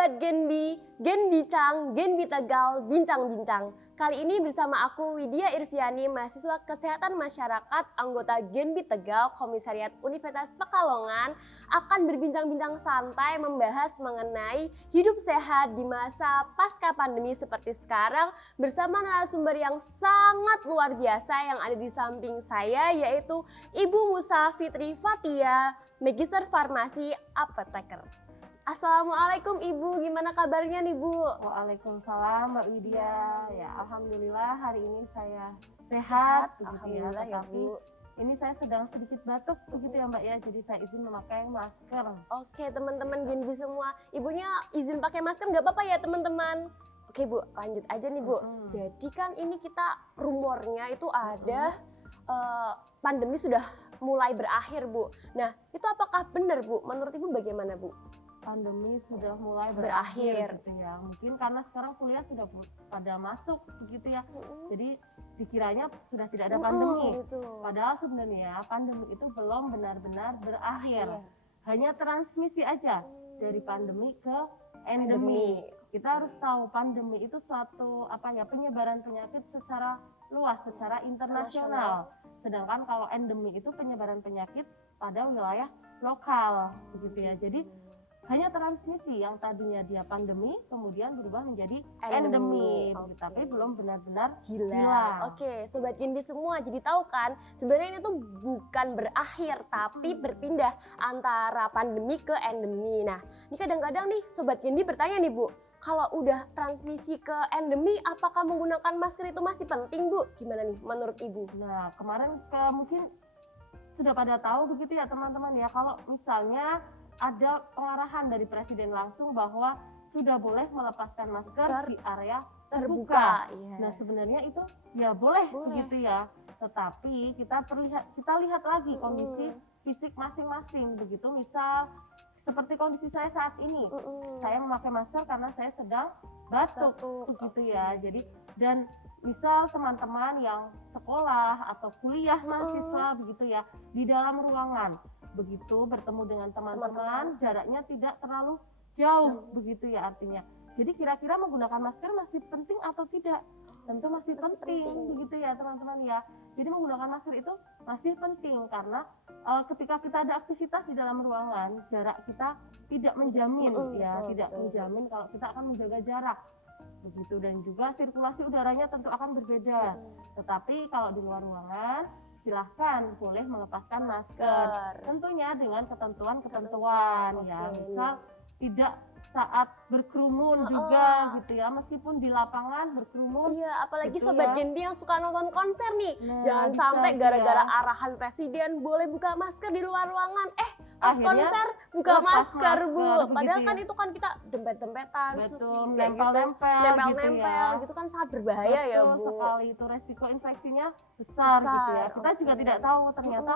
Sobat Genbi, Genbicang, Genbi Tegal, Bincang-Bincang. Kali ini bersama aku Widya Irviani, mahasiswa Kesehatan Masyarakat, anggota Genbi Tegal, Komisariat Universitas Pekalongan, akan berbincang-bincang santai membahas mengenai hidup sehat di masa pasca pandemi seperti sekarang bersama narasumber yang sangat luar biasa yang ada di samping saya, yaitu Ibu Musa Fitri Fatia, Magister Farmasi Apoteker. Assalamualaikum Ibu, gimana kabarnya nih Bu? Waalaikumsalam Mbak Widya. Ya, alhamdulillah hari ini saya sehat. Alhamdulillah ya Bu. Ini saya sedang sedikit batuk begitu ya Mbak ya, jadi saya izin memakai masker. Oke teman-teman Genbi semua, Ibunya izin pakai masker nggak apa-apa ya teman-teman? Oke Bu, lanjut aja nih Bu. Jadi kan ini kita rumornya itu ada pandemi sudah mulai berakhir Bu. Nah itu apakah benar Bu? Menurut Ibu bagaimana Bu? Pandemi sudah mulai berakhir gitu ya. Mungkin karena sekarang kuliah sudah pada masuk begitu ya. Jadi dikiranya sudah tidak ada pandemi. Gitu. Padahal sebenarnya pandemi itu belum benar-benar berakhir. Hanya transmisi aja dari pandemi ke endemi. Kita harus tahu pandemi itu suatu penyebaran penyakit secara luas, secara internasional. Sedangkan kalau endemi itu penyebaran penyakit pada wilayah lokal begitu ya. Jadi hanya transmisi yang tadinya dia pandemi kemudian berubah menjadi endemi, tapi belum benar-benar hilang. Oke, Sobat Genbi semua, jadi tahu kan sebenarnya ini tuh bukan berakhir tapi berpindah antara pandemi ke endemi. Nah, ini kadang-kadang nih Sobat Genbi bertanya nih Bu, kalau udah transmisi ke endemi apakah menggunakan masker itu masih penting Bu? Gimana nih menurut Ibu? Nah, kemarin mungkin sudah pada tahu begitu ya teman-teman ya, kalau misalnya ada pengarahan dari Presiden langsung bahwa sudah boleh melepaskan masker di area terbuka. Nah sebenarnya itu ya boleh begitu ya, tetapi kita lihat lagi kondisi fisik masing-masing begitu. Misal seperti kondisi saya saat ini, saya memakai masker karena saya sedang batuk begitu ya. Jadi dan misal teman-teman yang sekolah atau kuliah mahasiswa begitu ya di dalam ruangan, begitu bertemu dengan teman-teman jaraknya tidak terlalu jauh begitu ya artinya. Jadi kira-kira menggunakan masker masih penting atau tidak? Tentu masih penting begitu ya teman-teman ya. Jadi menggunakan masker itu masih penting karena ketika kita ada aktivitas di dalam ruangan, jarak kita tidak menjamin tidak menjamin kalau kita akan menjaga jarak begitu, dan juga sirkulasi udaranya tentu akan berbeda. Tetapi kalau di luar ruangan silahkan boleh melepaskan masker, tentunya dengan ketentuan-ketentuan ya, misal tidak saat berkerumun juga gitu ya, meskipun di lapangan berkerumun. Iya, apalagi gitu Sobat Genbi yang suka nonton konser nih, jangan sampai gara-gara arahan Presiden boleh buka masker di luar ruangan, pas konser buka masker Bu, padahal kan itu kan kita dempet-dempetan, nempel-nempel gitu kan sangat berbahaya ya Bu. Sekali itu resiko infeksinya besar gitu ya. Kita juga tidak tahu ternyata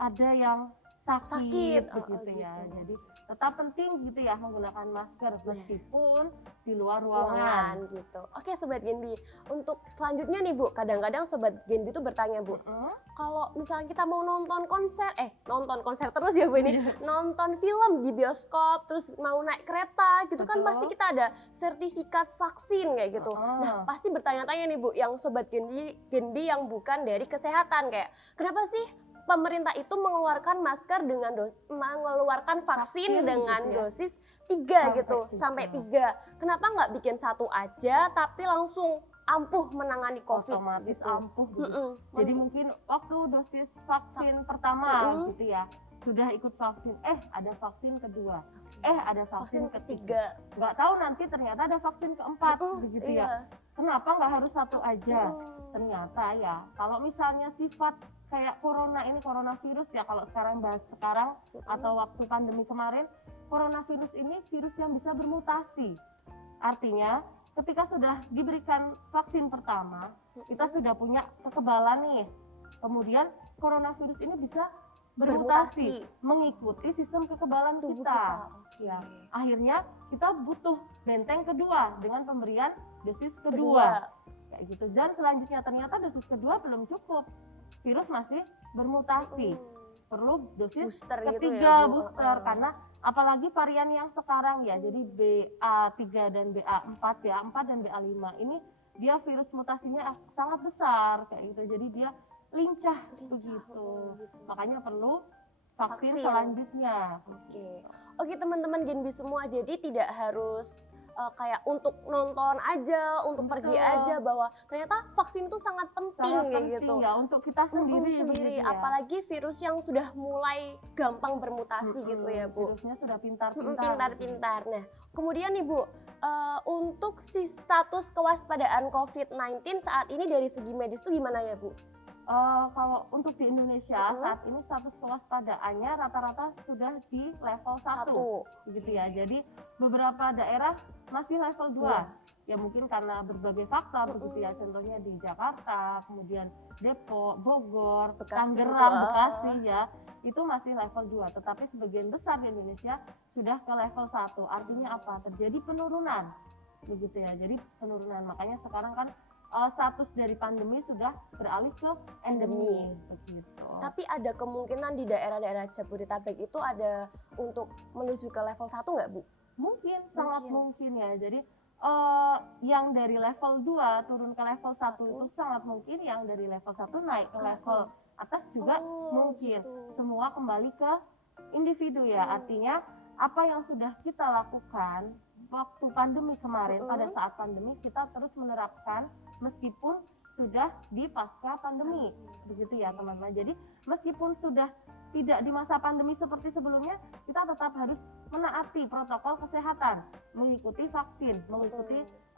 ada yang sakit begitu ya. Jadi tetap penting gitu ya menggunakan masker meskipun di luar ruangan gitu. Oke Sobat Genbi, untuk selanjutnya nih Bu, kadang-kadang Sobat Genbi itu bertanya Bu, kalau misalnya kita mau nonton konser terus ya Bu ini, nonton film di bioskop, terus mau naik kereta gitu kan pasti kita ada sertifikat vaksin kayak gitu. Nah pasti bertanya-tanya nih Bu, yang Sobat Genbi yang bukan dari kesehatan, kayak kenapa sih pemerintah itu mengeluarkan vaksin dengan dosis 3 gitu, sampai 3. Kenapa nggak bikin 1 aja tapi langsung ampuh menangani COVID? Otomatis ampuh gitu. Jadi mungkin waktu dosis vaksin pertama gitu ya, sudah ikut vaksin, ada vaksin kedua, ada vaksin ketiga. Nggak tahu nanti ternyata ada vaksin keempat begitu ya. Kenapa nggak harus 1 aja? Ternyata ya, kalau misalnya sifat kayak coronavirus ya, kalau sekarang atau waktu pandemi kemarin, coronavirus ini virus yang bisa bermutasi. Artinya ketika sudah diberikan vaksin pertama, kita sudah punya kekebalan nih. Kemudian coronavirus ini bisa bermutasi mengikuti sistem kekebalan tubuh kita. Ya, akhirnya kita butuh benteng kedua dengan pemberian dosis kedua. Kayak gitu. Dan selanjutnya ternyata dosis kedua belum cukup. Virus masih bermutasi. Perlu dosis booster ketiga gitu ya, booster karena apalagi varian yang sekarang ya, jadi BA3 dan BA4, BA4 dan BA5 ini dia virus mutasinya sangat besar kayak gitu, jadi dia lincah begitu. Makanya perlu vaksin selanjutnya. Oke teman-teman Genbi semua, jadi tidak harus kayak untuk nonton aja, untuk pergi aja, bahwa ternyata vaksin itu sangat penting kayak gitu ya untuk kita sendiri ya. Apalagi virus yang sudah mulai gampang bermutasi gitu ya Bu. Virusnya sudah pintar-pintar. Nah kemudian nih Bu, untuk si status kewaspadaan COVID-19 saat ini dari segi medis itu gimana ya Bu? Kalau untuk di Indonesia saat ini status kewaspadaannya rata-rata sudah di level 1 gitu ya. Jadi beberapa daerah masih level 2. Ya mungkin karena berbagai faktor begitu ya. Contohnya di Jakarta, kemudian Depok, Bogor, Tangerang, Bekasi ya. Itu masih level 2, tetapi sebagian besar di Indonesia sudah ke level 1. Artinya apa? Terjadi penurunan. Begitu ya. Jadi penurunan. Makanya sekarang kan status dari pandemi sudah beralih ke endemi begitu. Tapi ada kemungkinan di daerah-daerah Jabodetabek itu ada untuk menuju ke level 1 nggak Bu? Mungkin, sangat mungkin ya. Jadi yang dari level 2 turun ke level 1 itu sangat mungkin, yang dari level 1 naik ke level atas juga mungkin. Semua kembali ke individu ya. Artinya apa yang sudah kita lakukan waktu pandemi kemarin, pada saat pandemi kita terus menerapkan meskipun sudah di pasca pandemi, begitu ya teman-teman. Jadi meskipun sudah tidak di masa pandemi seperti sebelumnya, kita tetap harus menaati protokol kesehatan, mengikuti vaksin,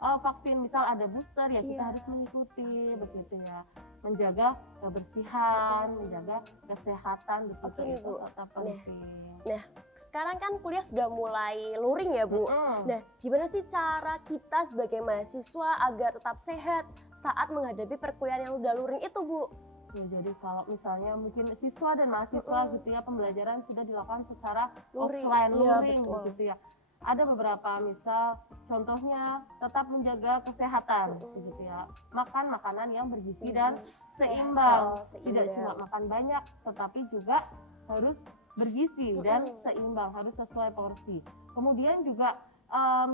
vaksin misal ada booster ya kita harus mengikuti, begitu ya. Menjaga kebersihan, menjaga kesehatan, begitu itu tetap penting. Nah, sekarang kan kuliah sudah mulai luring ya Bu. Nah, gimana sih cara kita sebagai mahasiswa agar tetap sehat saat menghadapi perkuliahan yang udah luring itu Bu? Ya, jadi kalau misalnya mungkin siswa dan mahasiswa gitu ya, pembelajaran sudah dilakukan secara offline, luring gitu ya. Ada beberapa misal, contohnya tetap menjaga kesehatan gitu ya. Makan makanan yang bergizi dan seimbang. Tidak cuma makan banyak, tetapi juga harus bergizi dan seimbang, harus sesuai porsi. Kemudian juga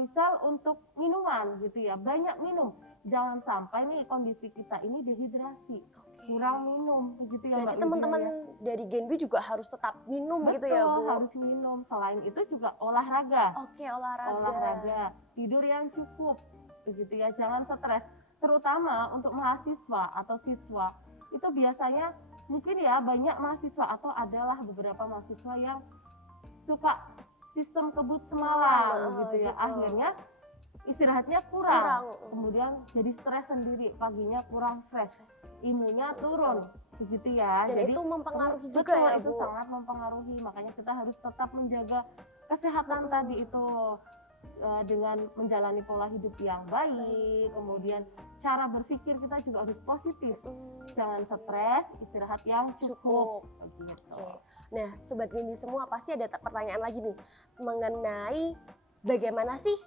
misal untuk minuman gitu ya, banyak minum. Jangan sampai nih kondisi kita ini dehidrasi, kurang minum begitu ya. Berarti teman-teman dari Genbi juga harus tetap minum gitu ya Bu? Harus minum. Selain itu juga olahraga. Olahraga. Tidur yang cukup begitu ya, jangan stres. Terutama untuk mahasiswa atau siswa, itu biasanya mungkin ya banyak mahasiswa atau adalah beberapa mahasiswa yang suka sistem kebut semalam gitu ya. Akhirnya istirahatnya kurang, kemudian jadi stres sendiri, paginya kurang fresh, imunnya turun begitu ya. Dan jadi itu mempengaruhi juga ya Bu? Itu sangat mempengaruhi, makanya kita harus tetap menjaga kesehatan tadi itu dengan menjalani pola hidup yang baik, kemudian cara berpikir kita juga harus positif, jangan stres, istirahat yang cukup. Begitu. Nah Sobat Genbi semua pasti ada pertanyaan lagi nih mengenai bagaimana sih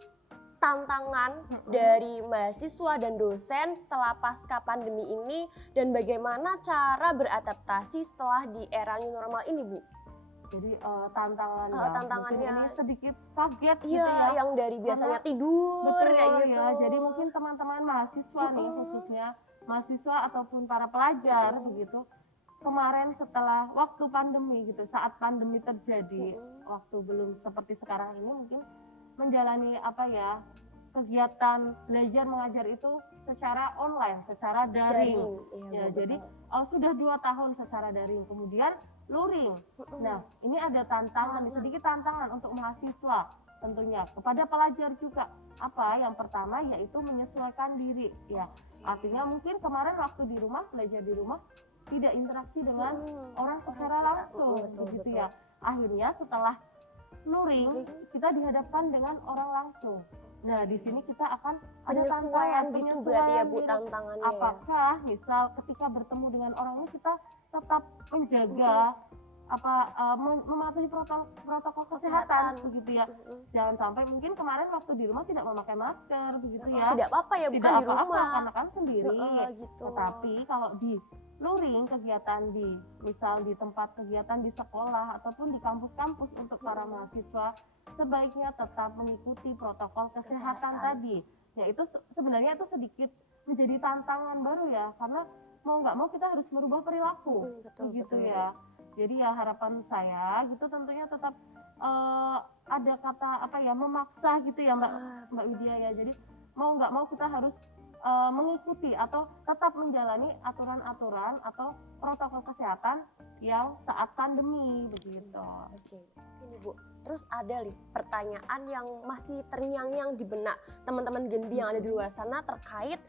tantangan dari mahasiswa dan dosen setelah pasca pandemi ini, dan bagaimana cara beradaptasi setelah di era new normal ini Bu? Jadi tantangannya ini sedikit kaget gitu ya, yang dari biasanya tidur kayak gitu ya. Jadi mungkin teman-teman mahasiswa nih, khususnya mahasiswa ataupun para pelajar begitu, kemarin setelah waktu pandemi gitu, saat pandemi terjadi, waktu belum seperti sekarang ini, mungkin menjalani kegiatan belajar mengajar itu secara online, secara daring. Jadi sudah 2 tahun secara daring, kemudian luring. Nah, ini ada sedikit tantangan untuk mahasiswa tentunya, kepada pelajar juga. Yang pertama yaitu menyesuaikan diri ya. Artinya mungkin kemarin waktu di rumah, belajar di rumah, tidak interaksi dengan orang secara langsung begitu ya. Akhirnya setelah luring, kita dihadapkan dengan orang langsung. Nah, di sini kita akan ada penyesuaian gitu berarti ya Bu tantangannya. Apakah misal ketika bertemu dengan orang ini kita tetap menjaga mematuhi protokol kesehatan begitu ya. Jangan sampai mungkin kemarin waktu di rumah tidak memakai masker begitu ya. Tidak apa-apa ya, bukan tidak di rumah. Karena kan sendiri. Gitu. Tetapi kalau di luring kegiatan misal di tempat kegiatan di sekolah ataupun di kampus-kampus untuk para mahasiswa sebaiknya tetap mengikuti protokol kesehatan tadi. Ya itu sebenarnya itu sedikit menjadi tantangan baru ya, karena mau nggak mau kita harus merubah perilaku, betul. Ya. Jadi ya harapan saya gitu tentunya tetap ada kata memaksa gitu ya Mbak Widya ya. Jadi mau nggak mau kita harus mengikuti atau tetap menjalani aturan-aturan atau protokol kesehatan yang saat pandemi begitu. Oke, ini Bu. Terus ada nih pertanyaan yang masih terngiang-ngiang di benak teman-teman Genbi yang ada di luar sana terkait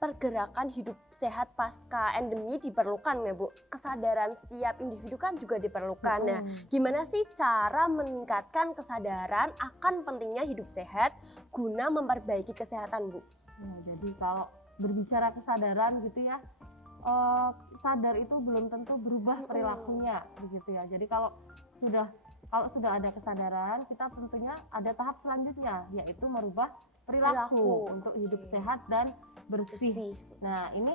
pergerakan hidup sehat pasca endemi diperlukan ya Bu. Kesadaran setiap individu kan juga diperlukan. Nah, gimana sih cara meningkatkan kesadaran akan pentingnya hidup sehat guna memperbaiki kesehatan Bu? Jadi kalau berbicara kesadaran gitu ya, sadar itu belum tentu berubah perilakunya begitu ya. Jadi kalau sudah ada kesadaran, kita tentunya ada tahap selanjutnya yaitu merubah perilaku untuk hidup sehat dan bersih. Nah ini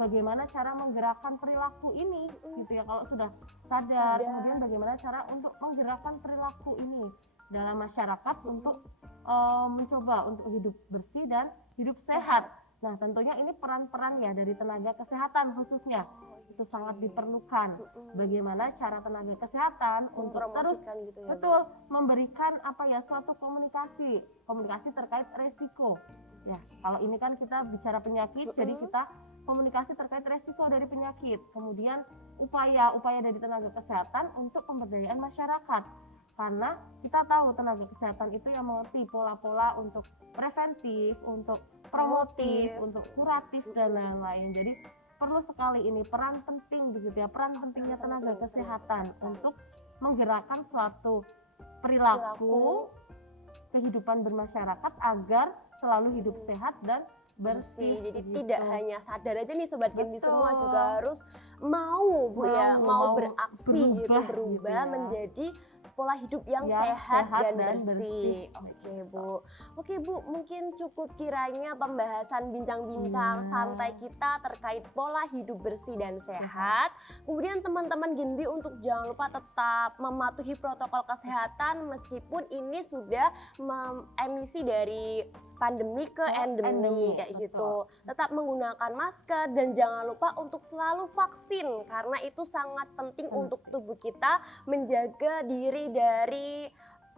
bagaimana cara menggerakkan perilaku ini gitu ya. Kalau sudah sadar, kemudian bagaimana cara untuk menggerakkan perilaku ini dalam masyarakat untuk mencoba untuk hidup bersih dan hidup sehat. Nah tentunya ini peran-peran ya dari tenaga kesehatan khususnya itu sangat diperlukan. Bagaimana cara tenaga kesehatan untuk terus gitu ya, memberikan suatu komunikasi terkait resiko. Ya kalau ini kan kita bicara penyakit, jadi kita komunikasi terkait resiko dari penyakit. Kemudian upaya dari tenaga kesehatan untuk pemberdayaan masyarakat. Karena kita tahu tenaga kesehatan itu yang mengerti pola-pola untuk preventif, untuk promotif, untuk kuratif dan lain-lain. Jadi perlu sekali ini peran penting begitu ya, peran pentingnya tenaga kesehatan untuk menggerakkan suatu perilaku kehidupan bermasyarakat agar selalu hidup sehat dan bersih. Jadi tidak hanya sadar aja nih Sobat Genbi, semua juga harus mau Bu ya, mau beraksi berubah menjadi pola hidup yang sehat dan bersih. Oke Bu, mungkin cukup kiranya pembahasan bincang-bincang santai kita terkait pola hidup bersih dan sehat. Kemudian teman-teman Genbi untuk jangan lupa tetap mematuhi protokol kesehatan meskipun ini sudah emisi dari pandemi ke endemi kayak gitu. Tetap menggunakan masker dan jangan lupa untuk selalu vaksin karena itu sangat penting untuk tubuh kita menjaga diri dari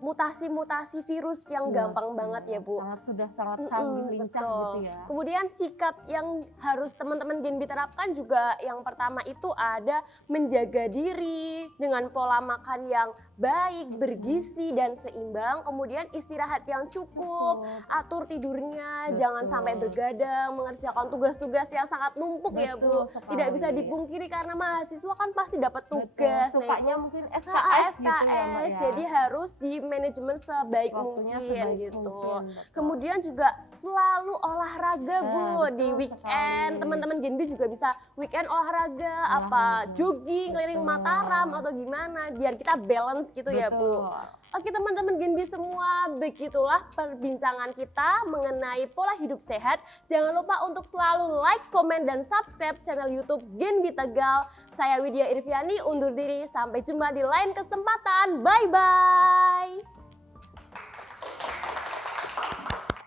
mutasi-mutasi virus yang gampang banget ya Bu. Sudah sangat canggih lincah gitu ya. Kemudian sikap yang harus teman-teman Genbi terapkan juga yang pertama itu ada menjaga diri dengan pola makan yang baik, bergizi dan seimbang, kemudian istirahat yang cukup, atur tidurnya, jangan sampai begadang, mengerjakan tugas-tugas yang sangat numpuk ya Bu. Tidak bisa dipungkiri karena mahasiswa kan pasti dapat tugas. Sukanya mungkin SKS gitu ya, Mbak, ya. Jadi harus di manajemen sebaik mungkin gitu. Kemudian juga selalu olahraga Bu di weekend. Teman-teman Genbi juga bisa weekend olahraga, jogging keliling Mataram atau gimana biar kita balance gitu ya Bu. Oke teman-teman Genbi semua, begitulah perbincangan kita mengenai pola hidup sehat. Jangan lupa untuk selalu like, komen, dan subscribe channel YouTube Genbi Tegal. Saya Widya Irviani undur diri, sampai jumpa di lain kesempatan. Bye-bye.